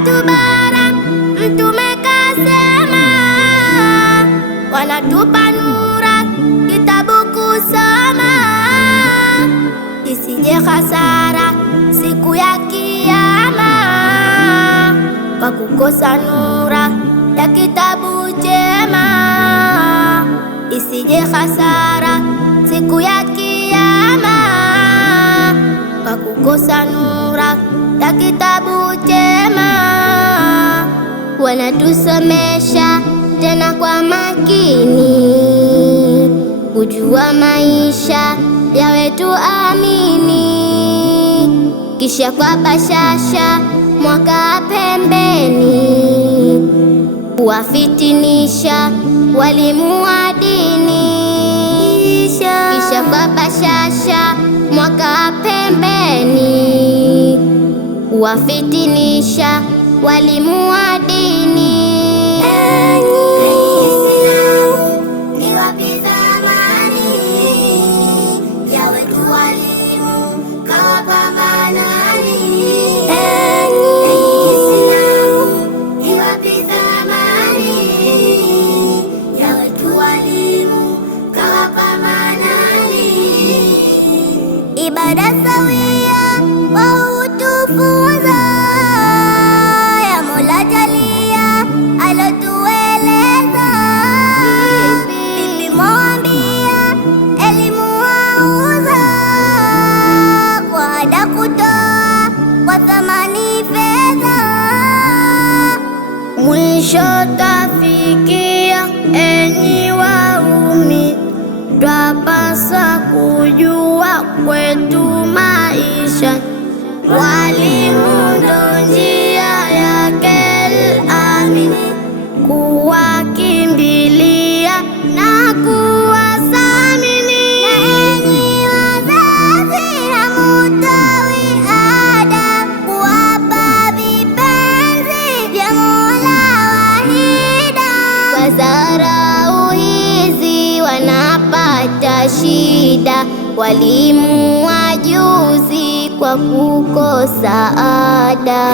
watu bara, Mtume kasema, wanatupa nura kitabu kusoma, isije hasara siku ya Kiyama kwa kukosa nura ya kitabu chema. Isije hasara siku ya Kiyama kwa kukosa nura ya kitabu chema. Wanatusomesha tena kwa makini, kujua maisha ya wetu amini, kisha kwa bashasha mwaka pembeni, kuwafitinisha walimu wa dini. Kisha kwa bashasha mwaka pembeni, kuwafitinisha walimu wa dini. Ibada sawia wautufunza, ya Mola jalia alotueleza. Bibi mwambia elimu wauza, kwa ada kutoa kwa thamani fedha. Mwisho tafikia enyi waumi, twapasa kujua kwetu maisha. Walimu ndo njia yake amini, kuwakimbilia na kuwasamini. Enyi wazazi hamutowi ada, kuwapa vipenzi vya Mola wahida. Kwa dharau hizi wanapata shida walimu wajuzi kwa kukosa ada.